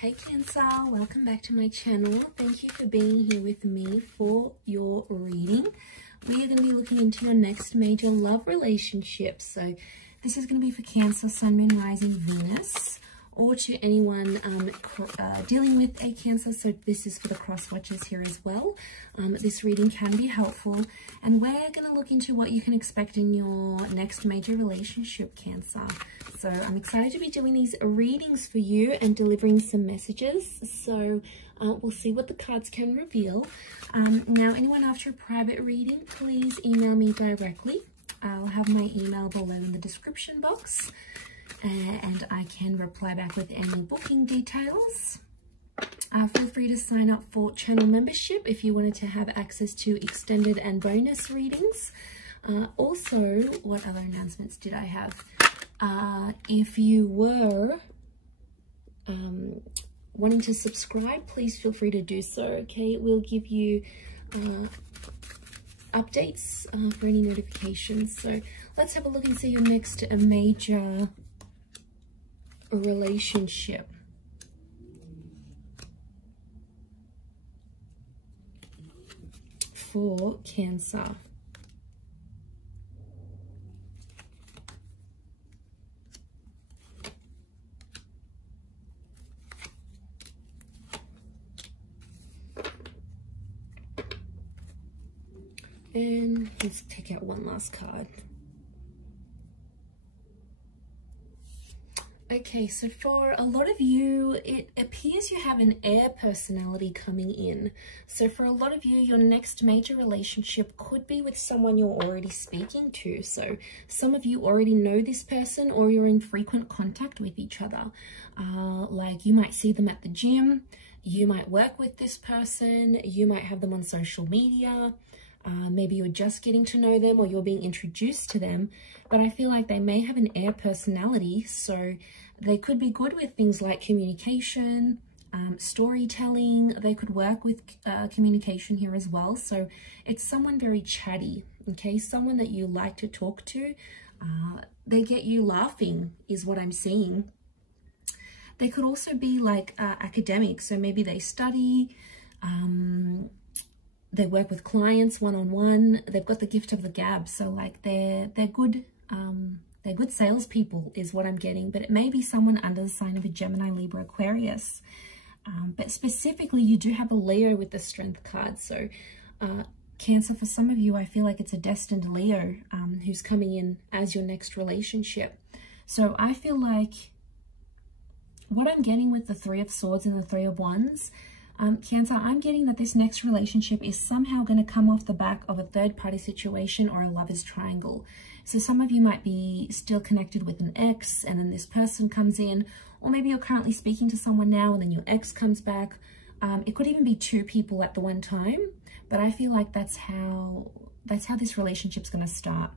Hey Cancer, welcome back to my channel. Thank you for being here with me for your reading. We are going to be looking into your next major love relationship. So this is going to be for Cancer, Sun, Moon, Rising, Venus, or to anyone dealing with a Cancer. So this is for the cross watchers here as well. This reading can be helpful, and we're going to look into what you can expect in your next major relationship, Cancer. So I'm excited to be doing these readings for you and delivering some messages. So we'll see what the cards can reveal. Now, anyone after a private reading, please email me directly. I'll have my email below in the description box, and I can reply back with any booking details. Feel free to sign up for channel membership if you wanted to have access to extended and bonus readings. Also, what other announcements did I have? If you were wanting to subscribe, please feel free to do so, okay? It will give you updates for any notifications. So let's have a look and see your next major relationship. For Cancer. And let's pick out one last card. Okay, so for a lot of you, it appears you have an air personality coming in. So for a lot of you, your next major relationship could be with someone you're already speaking to. So some of you already know this person, or you're in frequent contact with each other. Like you might see them at the gym, you might work with this person, you might have them on social media. Maybe you're just getting to know them, or you're being introduced to them, but I feel like they may have an air personality, so they could be good with things like communication, storytelling. They could work with communication here as well. So it's someone very chatty, okay? Someone that you like to talk to. They get you laughing is what I'm seeing. They could also be like academic, so maybe they study, they work with clients one-on-one. They've got the gift of the gab, so like they're good salespeople is what I'm getting. But it may be someone under the sign of a Gemini, Libra, Aquarius. But specifically, you do have a Leo with the Strength card. So Cancer, for some of you, I feel like it's a destined Leo who's coming in as your next relationship. So I feel like what I'm getting with the Three of Swords and the Three of Wands, Cancer, I'm getting that this next relationship is somehow going to come off the back of a third-party situation or a lover's triangle. So some of you might be still connected with an ex, and then this person comes in, or maybe you're currently speaking to someone now and then your ex comes back. It could even be two people at the one time, but I feel like that's how this relationship's going to start.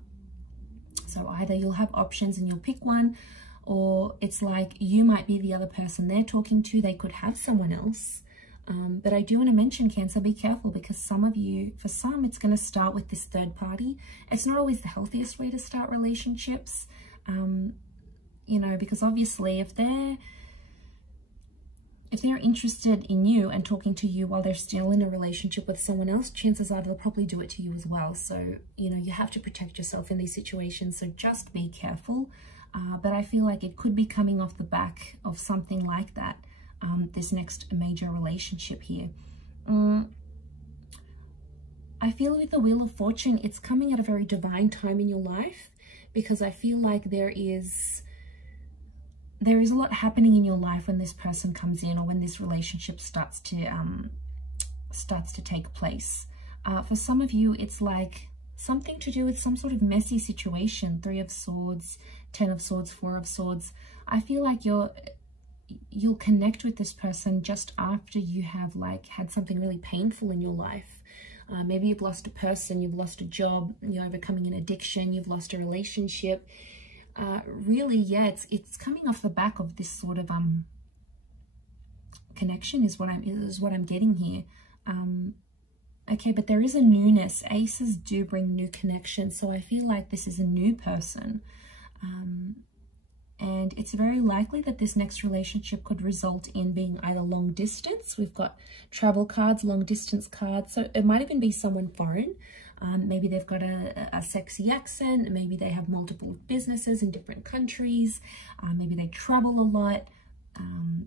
So either you'll have options and you'll pick one, or it's like you might be the other person they're talking to. They could have someone else. But I do want to mention, Cancer, be careful, because some of you, for some, it's going to start with this third party. It's not always the healthiest way to start relationships, you know, because obviously if they're interested in you and talking to you while they're still in a relationship with someone else, chances are they'll probably do it to you as well. So, you know, you have to protect yourself in these situations, so just be careful. But I feel like it could be coming off the back of something like that. This next major relationship here. I feel with the Wheel of Fortune, it's coming at a very divine time in your life, because I feel like there is a lot happening in your life when this person comes in, or when this relationship starts to take place. For some of you, it's like something to do with some sort of messy situation. Three of Swords, Ten of Swords, Four of Swords. I feel like you'll connect with this person just after you have like had something really painful in your life. Maybe you've lost a person, you've lost a job, you're overcoming an addiction, you've lost a relationship. Really, yeah, it's coming off the back of this sort of connection is what I'm getting here. Okay, but there is a newness. Aces do bring new connection, so I feel like this is a new person. And it's very likely that this next relationship could result in being either long distance. We've got travel cards, long distance cards. So it might even be someone foreign. Maybe they've got a sexy accent. Maybe they have multiple businesses in different countries. Maybe they travel a lot.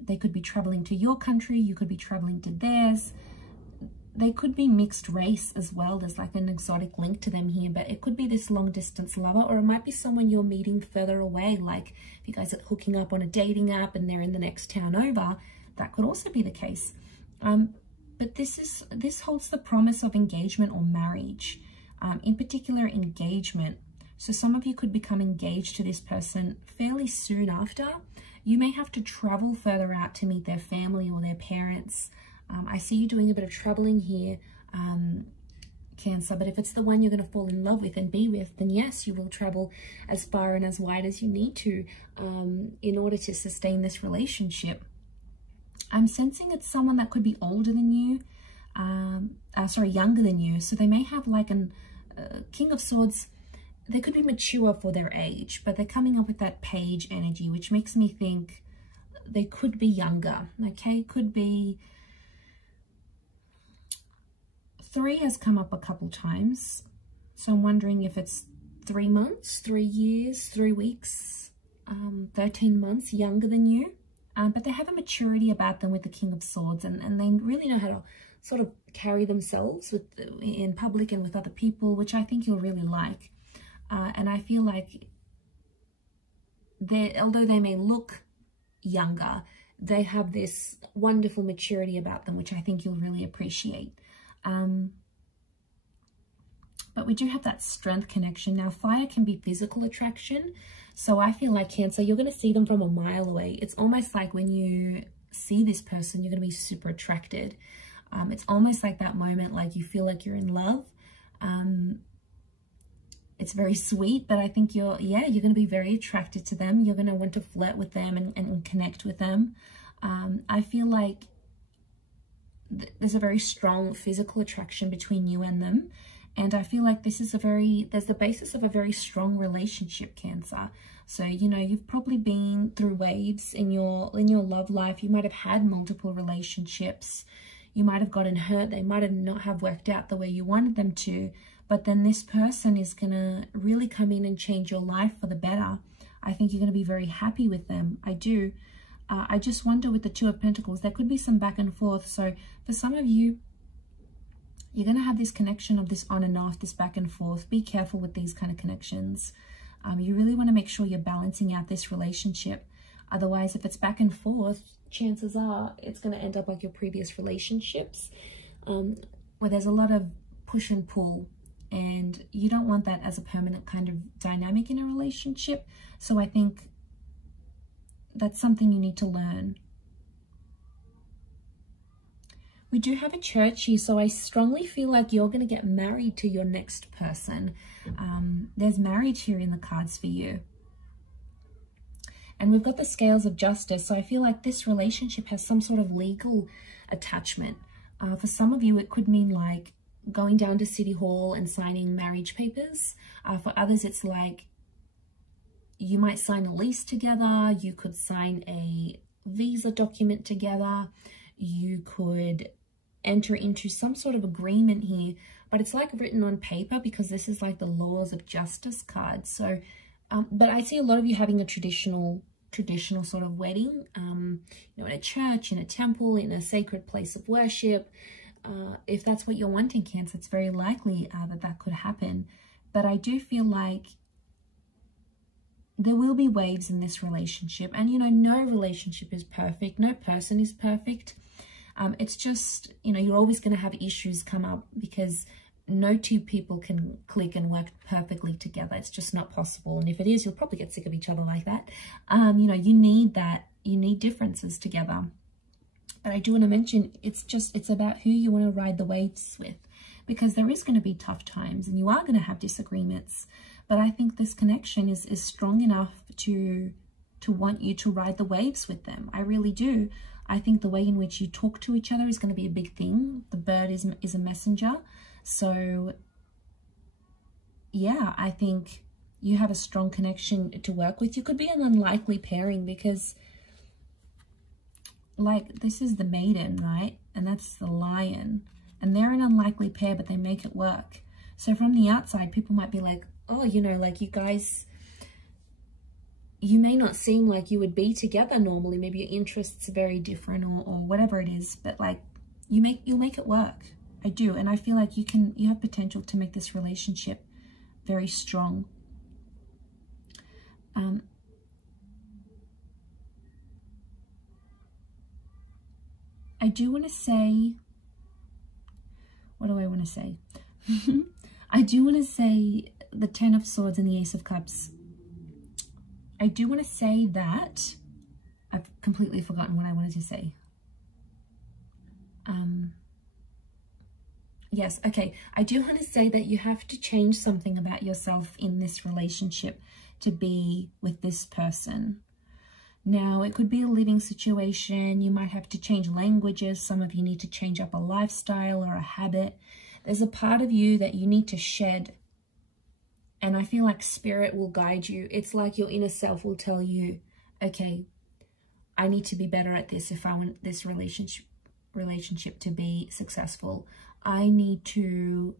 They could be traveling to your country. You could be traveling to theirs. They could be mixed race as well. There's like an exotic link to them here, but it could be this long distance lover, or it might be someone you're meeting further away. Like if you guys are hooking up on a dating app and they're in the next town over, that could also be the case. But this holds the promise of engagement or marriage, in particular engagement. So some of you could become engaged to this person fairly soon after. You may have to travel further out to meet their family or their parents. I see you doing a bit of traveling here, Cancer, but if it's the one you're going to fall in love with and be with, then yes, you will travel as far and as wide as you need to in order to sustain this relationship. I'm sensing it's someone that could be older than you, younger than you. So they may have like an King of Swords. They could be mature for their age, but they're coming up with that page energy, which makes me think they could be younger, okay? Could be... 3 has come up a couple times, so I'm wondering if it's 3 months, 3 years, 3 weeks, 13 months younger than you. But they have a maturity about them with the King of Swords, and they really know how to sort of carry themselves in public and with other people, which I think you'll really like. And I feel like although they may look younger, they have this wonderful maturity about them, which I think you'll really appreciate. But we do have that strength connection. Now, fire can be physical attraction. So I feel like Cancer, you're going to see them from a mile away. It's almost like when you see this person, you're going to be super attracted. It's almost like that moment, like you feel like you're in love. It's very sweet, but I think you're going to be very attracted to them. You're going to want to flirt with them and connect with them. I feel like there's a very strong physical attraction between you and them. And I feel like this is there's the basis of a very strong relationship, Cancer. So, you know, you've probably been through waves in your love life. You might have had multiple relationships. You might have gotten hurt. They might have not have worked out the way you wanted them to. But then this person is going to really come in and change your life for the better. I think you're going to be very happy with them. I do. I just wonder with the Two of Pentacles, there could be some back and forth. So for some of you, you're going to have this connection of this on and off, this back and forth. Be careful with these kind of connections. You really want to make sure you're balancing out this relationship. Otherwise, if it's back and forth, chances are it's going to end up like your previous relationships, where there's a lot of push and pull. And you don't want that as a permanent kind of dynamic in a relationship. So I think that's something you need to learn. We do have a church here, so I strongly feel like you're going to get married to your next person. There's marriage here in the cards for you. And we've got the scales of justice, so I feel like this relationship has some sort of legal attachment. For some of you, it could mean like going down to City Hall and signing marriage papers. For others, it's like you might sign a lease together. You could sign a visa document together. You could enter into some sort of agreement here, but it's like written on paper because this is like the laws of justice card. So, but I see a lot of you having a traditional sort of wedding, you know, in a church, in a temple, in a sacred place of worship. If that's what you're wanting, Cancer, it's very likely that could happen. But I do feel like there will be waves in this relationship. And, you know, no relationship is perfect. No person is perfect. It's just, you know, you're always going to have issues come up because no two people can click and work perfectly together. It's just not possible. And if it is, you'll probably get sick of each other like that. You know, you need that. You need differences together. But I do want to mention, it's about who you want to ride the waves with, because there is going to be tough times and you are going to have disagreements. But I think this connection is strong enough to want you to ride the waves with them. I really do. I think the way in which you talk to each other is going to be a big thing. The bird is a messenger. So, yeah, I think you have a strong connection to work with. You could be an unlikely pairing because, like, this is the maiden, right? And that's the lion. And they're an unlikely pair, but they make it work. So from the outside, people might be like, oh, you know, like you guys, you may not seem like you would be together normally. Maybe your interests are very different or whatever it is. But like, you'll make it work. I do. And I feel like you have potential to make this relationship very strong. I do want to say, what do I want to say? I do want to say the Ten of Swords and the Ace of Cups. I do want to say that I've completely forgotten what I wanted to say. Yes, okay. I do want to say that you have to change something about yourself in this relationship to be with this person. Now, it could be a living situation. You might have to change languages. Some of you need to change up a lifestyle or a habit. There's a part of you that you need to shed. And I feel like spirit will guide you. It's like your inner self will tell you, okay, I need to be better at this if I want this relationship to be successful. I need to,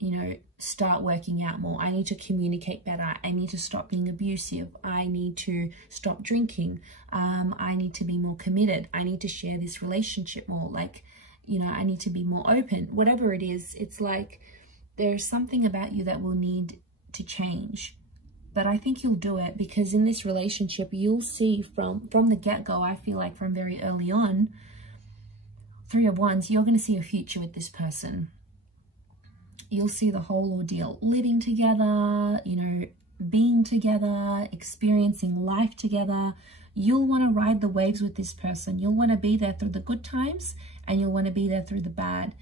you know, start working out more. I need to communicate better. I need to stop being abusive. I need to stop drinking. I need to be more committed. I need to share this relationship more. Like, you know, I need to be more open. Whatever it is, it's like there's something about you that will need to change. But I think you'll do it because in this relationship, you'll see from the get-go, I feel like from very early on, Three of Wands, you're going to see a future with this person. You'll see the whole ordeal, living together, you know, being together, experiencing life together. You'll want to ride the waves with this person. You'll want to be there through the good times and you'll want to be there through the bad.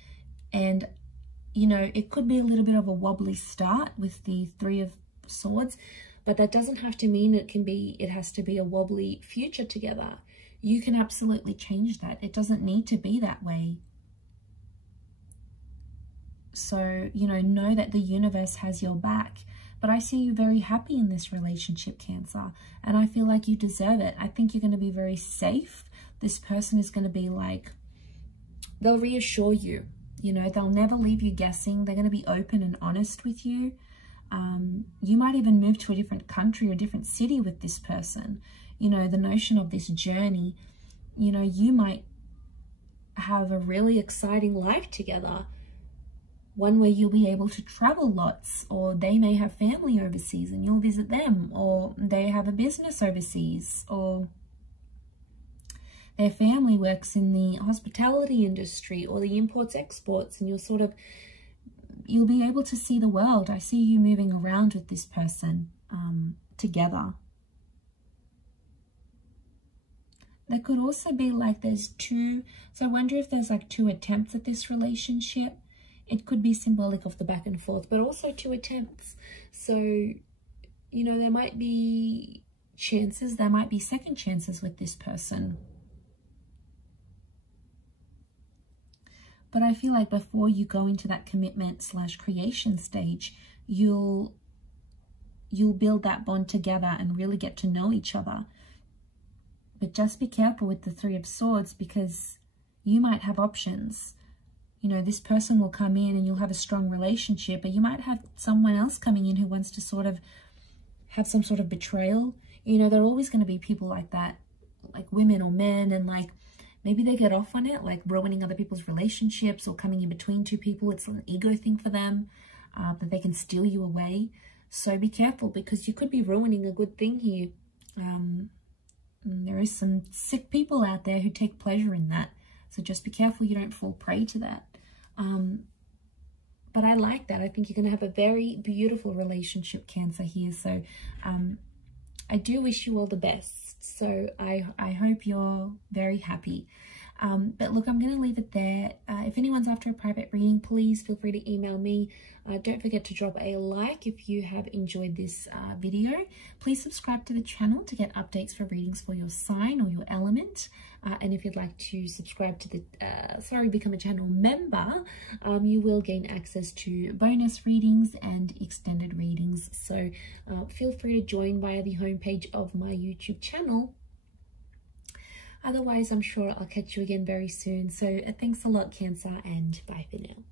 And, you know, it could be a little bit of a wobbly start with the Three of Swords, but that doesn't have to mean it has to be a wobbly future together. You can absolutely change that. It doesn't need to be that way. So, you know that the universe has your back. But I see you very happy in this relationship, Cancer. And I feel like you deserve it. I think you're going to be very safe. This person is going to be like, they'll reassure you. You know, they'll never leave you guessing. They're going to be open and honest with you. You might even move to a different country or a different city with this person. You know, the notion of this journey, you know, you might have a really exciting life together. One where you'll be able to travel lots, or they may have family overseas and you'll visit them, or they have a business overseas, or their family works in the hospitality industry or the imports exports, and you'll be able to see the world. I see you moving around with this person together. There could also be like there's two, so I wonder if there's like two attempts at this relationship. It could be symbolic of the back and forth, but also two attempts. So, you know, there might be chances, there might be second chances with this person. But I feel like before you go into that commitment / creation stage, you'll build that bond together and really get to know each other. But just be careful with the Three of Swords because you might have options. You know, this person will come in and you'll have a strong relationship, but you might have someone else coming in who wants to sort of have some sort of betrayal. You know, there are always going to be people like that, like women or men, and like maybe they get off on it, like ruining other people's relationships or coming in between two people. It's an ego thing for them, that they can steal you away. So be careful because you could be ruining a good thing here. There is some sick people out there who take pleasure in that. So just be careful you don't fall prey to that. But I like that. I think you're going to have a very beautiful relationship, Cancer, here. So I do wish you all the best. So I hope you're very happy. But look, I'm going to leave it there. If anyone's after a private reading, please feel free to email me. Don't forget to drop a like if you have enjoyed this video. Please subscribe to the channel to get updates for readings for your sign or your element. And if you'd like to subscribe to the, become a channel member, you will gain access to bonus readings and extended readings. So feel free to join via the homepage of my YouTube channel. Otherwise, I'm sure I'll catch you again very soon. So thanks a lot, Cancer, and bye for now.